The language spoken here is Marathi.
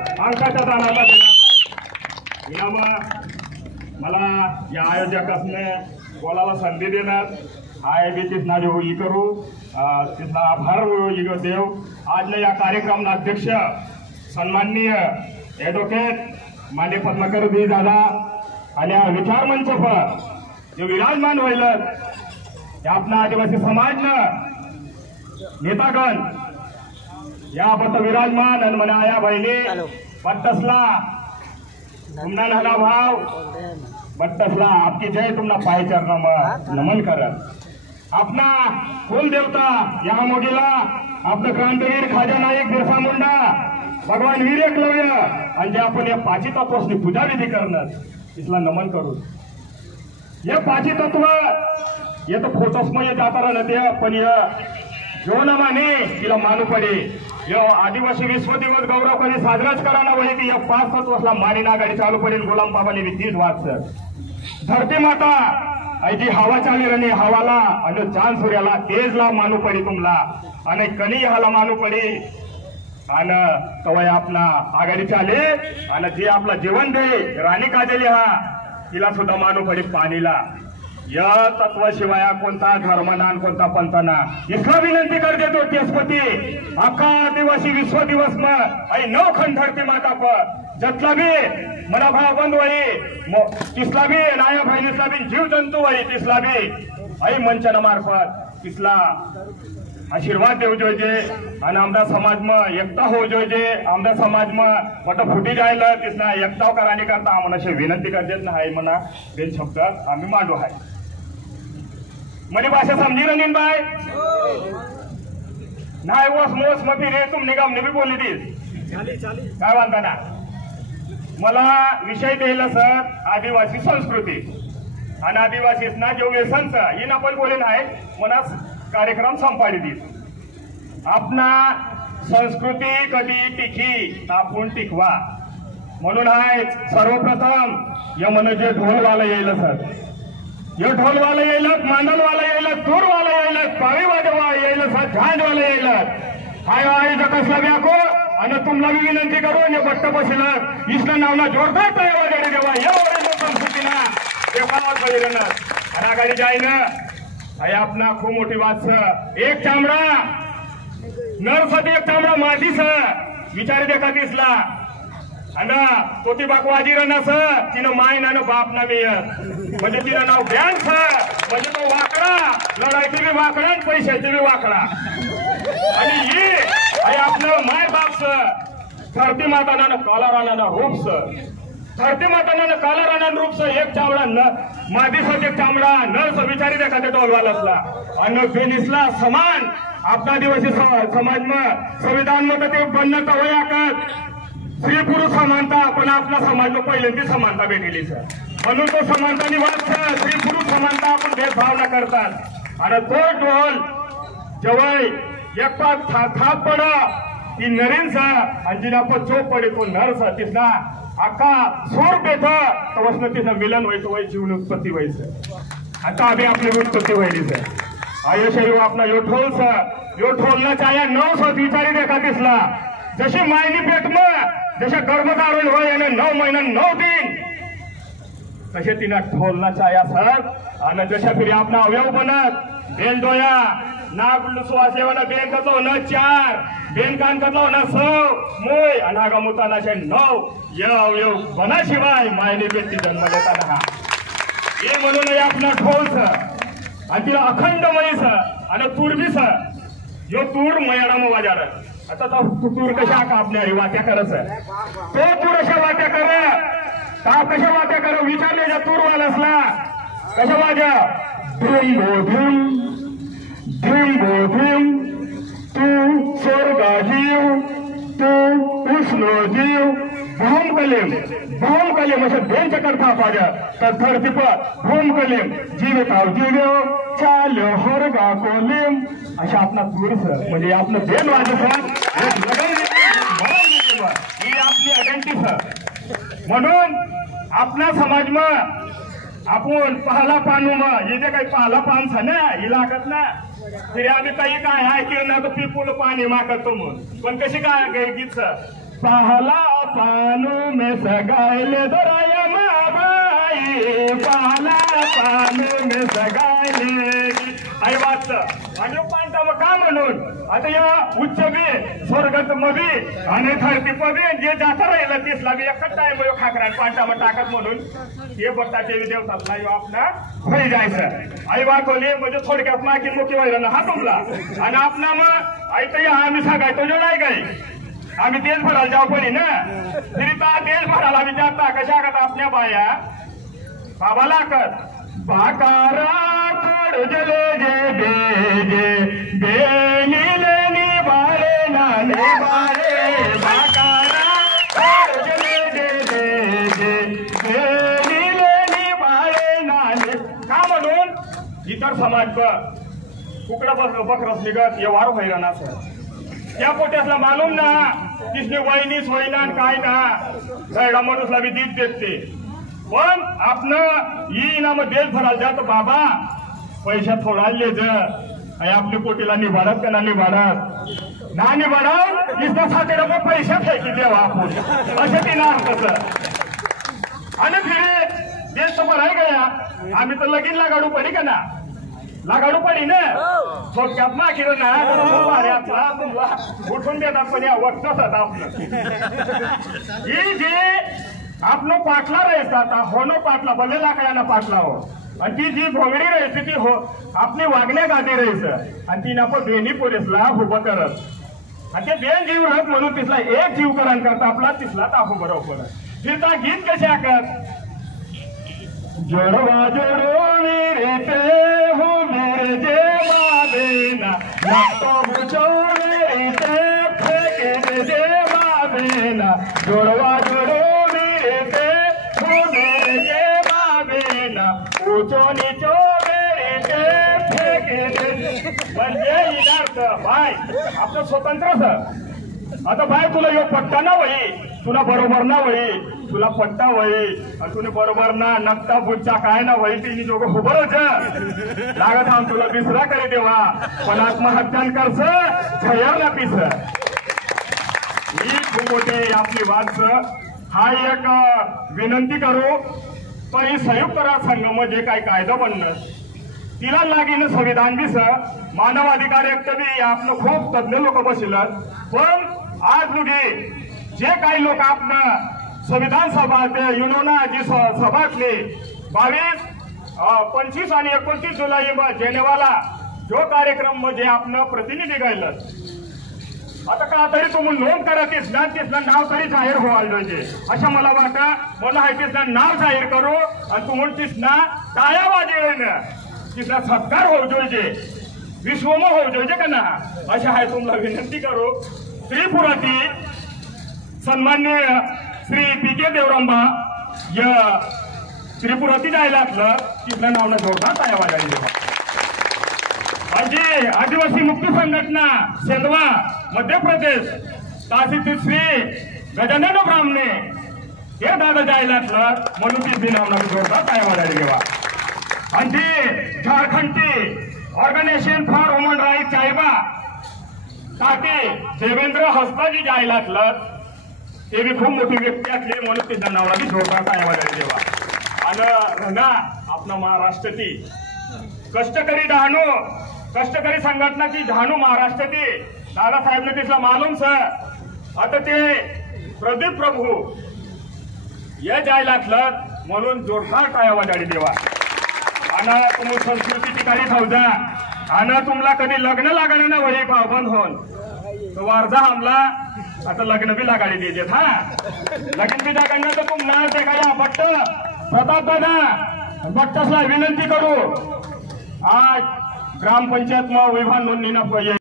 अंकाच्या दानाला देणार मला या आयोजकांनी बोलायला संधी देणार हाय बी तिथना होई करू तिथला आभार देव आज या कार्यक्रम अध्यक्ष सन्माननीय ॲडव्होकेट मान्य पद्माकर बी दादा आणि विचार मंच पर जे विराजमान होईल आपला आदिवासी समाज नेतागण या बट विराजमान आणि म्हणा या बहिणी बट्टसला तुमना नाना भाव बट्टसला आपकी जय तुमना पाय चरण नमन करत अपना कुल देवता या मोगीला आपलं क्रांतीवीर खाजा नाईक बिरसा मुंडा भगवान वीर एकलव्य आणि जे आपण या पाची तत्वासनी पूजा विधी करणार इसला नमन करू ये पाची तत्व ये तो फोटोसमध्ये जाता राहते पण जो न माने तिला मानू पडे यो आदिवासी विश्व दिवस गौरव कधी साजराच कराना वही की या 5 तत्वासला मानी ना गाडी चालू पडेल गुलाम बाबाने बी 30 वाद सर धरती माता जी हवा चाली रही हवाला आणि चांद सूर्याला तेजला मानू पडी तुमला आणि कणी हाला मानू पडी आणि तवय आपला आघाडी चाले आणि जे आपला जीवन दे राणी काजली हा तिला सुद्धा मानू पडी पाणीला या तत्वाशिवाय कोणता धर्मना कोणता पंथना इसला विनंती कर देतो केसपती अख्खा आदिवासी विश्व दिवस में 9 खंड धरती माता पर जतला भी मना भाव बंद वही तिसला भी नाया बहिणीसला भी जीव जंतू वही तिसला भी मंचना मार्फत तिसला आशीर्वाद देव जोजे आणि आमदा समाज में एकता हो जोजे आमदा समाज में मोठं फुटी जायला तिसला एकता कराने करता आम्हाला विनंती कर देत नाही म्हणा बेन शब्द आम्ही मांडू आहे मनी भाषा समजी रंगीन बाय नाही वस मोस मग रे तुम निगम ने भी बोलली तीस काय म्हणता ना मला विषय द्यायला सर आदिवासी संस्कृती आणि आदिवासीसना जो व्यसनच येईन आपण बोले नाही मला कार्यक्रम संपाडी दिस आपणा संस्कृती कधी टिकी आपण टिकवा म्हणून आहे सर्वप्रथम या मन जे ढोलवाला येईल सर ये ढोलवाला येईल मांडलवाला येईल तूरवाला येईल पाळी वाजवा येईल सर झांजवाला येईल हाय आयोजक असला व्याको आणि तुम्हाला मी विनंती करू आणि बट्ट बसेल इसला नावला जोरदार तयार वगैरे देवा या संस्कृतीला ते गावात बहिरण आणि आघाडी जाईन हाय आपला खूप मोठी वाच एक चामडा नरसाठी एक चामडा मातीस विचार देखा दिसला आणि तो ती बाकवाजी रनस तिनं माय ना बाप ना मी म्हणजे तिनं नाव बँक म्हणजे तो वाकडा लढायची बी वाकडा आणि पैशाची बी वाकडा आणि ही आपलं माय बाप धरती माताना कालाराना रूप धरती माताना कालाराना रूप एक चामडा मादीस एक चामडा नर्स विचारी देखा ते टोलवाला असला आणि बेनिसला समान आपला आदिवासी समाज में संविधान मध्ये ते बनणं वयाकत स्त्री पुरुष समानता पण आपला समाज में पहिल्यांदी समानता भेटली सर म्हणून तो समानता निवास स्त्री पुरुष समानता आपण भेदभाव न करतात आणि तो ढोल जवळ एक पाक थाप पड ती नरेन सा आणि जिला पण चोप पडे तो नर सा तिथला अख्खा सोर बेथ तवसन तिथं मिलन व्हायचं वय जीवन उत्पत्ती व्हायचं आता आम्ही आपली उत्पत्ती व्हायली सर आयुष्य आपला यो ढोल सर यो ढोलना चाया 9 सत विचारी देखा दिसला जशी मायनी पेट में जसे गर्भधारण होय आणि 9 महिना 9 दिन तसे तिनं ढोलना चाया सर आणि जशा फिरी आपला अवयव बनत बेन डोया नाक सुवासेवाना बेन कतो न 4 बेन कान कतो न 6 मोय आणि आगामुताना 9 या अवयव बनाशिवाय मायनी पेटी जन्म देताना हे म्हणून आपला ढोल सर आणि तिला अखंड मनीस आणि तुरबीस यो तूर मयाडा वाजार आता तूर कशा कापल्या वाट्या करस तो तूर अशा वाट्या कर का कशा वाट्या कर विचारले जा तूर वालसला कशा वाजा धूम धूम तू स्वर्गा जीव तू उष्ण जीव भूम कलेम अशा 2 चक्कर थापाजा तर धरती पर भूम कलेम जीविताव जीव्यो चाल्यो हरगा कोलेम अशा आपला तूर सर म्हणजे आपलं बेन वाजत ही आपली आयडेंटिटी सर म्हणून आपला समाज में आपण पहला पानू में ये जे काही पहला पान छ ना इलाकत ना फिर आम्ही काही काय आहे की ना तो पिपुल पाणी मागतो म्हणून पण कशी काय गीत पहला पानू में सगायले दोराया माबाई पाला पानू में सगायले आई वाटतं आणि पांटा मग का म्हणून आता या उच्च बी स्वर्गत मबी आणि धरती पबी जे जाता राहिलं तीसला बी एकच टाइम खाकरा पांटा मग टाकत म्हणून हे बघता देवी देवतातला यो आपला होई जायचं आई वाटवली म्हणजे थोडक्यात मागे मुख्य व्हायला हा तुमला आणि आपला मग आई तर आम्ही सांगायचो जो नाही काही आम्ही तेच भरायला जाऊ पडी ना तरी तेच भरायला आम्ही जाता कशा करता आपल्या बाया बाबाला कर बाकारा जले जे बेजे बेनीले निबारे नाले बारे बाकारा जले जे बेजे बेनीले निबारे नाले का म्हणून इतर समाज कुकडा बकरस निघत हे वार व्हायला असं त्या पोट्यासला मालूम ना तिसने वहिनी सोयना काय ना सैडा माणूसला बी दीप देते पण आपण ही ना मग देश भरायला जातो बाबा पैसा थोडा ले ज आपली पोटीला निभाडत का ना निभाडत ना निभाडत नुसतं सातेला मग पैसा फेकी देवा आपण असं ती ना कसं आणि फिरे देश तर भराय गया आम्ही तर लगीन लागाडू पडी का ना लागाडू पडी ना थोडक्यात ना किलो ना तुमला उठून देतात पण या वक्तच आपलं ही जे आपलं पाटला राहायचा होनो पाटला भले लाकडाना पाटला हो आणि ती जी भोंगडी राहायची ती हो आपली वागण्या गादी राहायचं आणि ती ना पण बेनी पोलीसला उभं करत आणि ते बेन जीव राहत म्हणून तिसला एक जीव करण करता आपला तिसला तापू बरोबर तिचा गीत कशा कर जोडवा जोडो मेरे हो मेरे जे मावेना लागतो बुचो मेरे फेके जे मावेना जोडवा जोडो ऊचो नीचो म्हणजे बाय आपलं स्वतंत्र आता बाय तुला यो पट्टा ना वही तुला बरोबर ना वही तुला पट्टा वही आणि तुने बरोबर ना नकटा बुच्चा काय ना वही ती दोघं उभं लागत आम तुला बिसरा करी देवा पण आत्महत्यान करस झयर ना पिस ही खूप मोठी आपली वाच हा एक विनंती करू पण ही संयुक्त राष्ट्र संघामध्ये काय कायदा बनणं तिला लागीन संविधान बी मानवाधिकार एक बी आपलं खूप तज्ञ लोक बसलं पण आज लुगे जे काही लोक आपण संविधान सभा ते युनोना जी सभातली 22, 25 आणि 29 जुलै जेनेवाला जो कार्यक्रम मध्ये आपण प्रतिनिधी गायलं आता का तरी तुम्ही नोंद करतेस ना तिथला नाव तरी जाहीर व्हायला पाहिजे अशा मला वाटतं मला आहे तिथलं नाव जाहीर करू आणि तुम्ही तिथना टाळ्या वाजवेन तिथला सत्कार होऊ जोजे विश्वम होऊ जोजे का ना अशा आहे तुम्हाला विनंती करू त्रिपुराती सन्मान्य श्री पी.के. देवरांबा या त्रिपुराती जायला असलं तिथलं नाव न जोडता टाळ्या वाजवायला म्हणजे आदिवासी मुक्ती संघटना सेंधवा मध्य प्रदेश तासी श्री गजानन ब्राह्मणे हे दादा जायला असलं म्हणून ती नाव जोडता काय वाढायला घेवा आणि ती झारखंडची ऑर्गनायझेशन फॉर ह्युमन राईट चायबा ताते देवेंद्र हस्ताजी जायला असलं ते बी खूप मोठी व्यक्ती असली म्हणून तिच्या नावाला बी जोडता काय वाढायला घेवा आणि ना आपला महाराष्ट्राची कष्टकरी डहाणू कष्टकरी संघटनाची डहाणू महाराष्ट्राची दादासाहेबने तिथला मालूम सर आता ते प्रदीप प्रभू या जायला म्हणून जोरदार टाळ्या वाजवायला देवा आणि तुम्ही संस्कृती ठिकाणी खाऊजा आणि तुम्हाला कधी लग्न लागणार ना वही बंद होऊन तो वारजा हमला आता लग्न बी लागाडी द्यायचे हा लगीन बी जागणं तर तुम्हाला ते काय भट्ट प्रताप दादा भट्टसला विनंती करू आज ग्रामपंचायत विभाग नोंदणी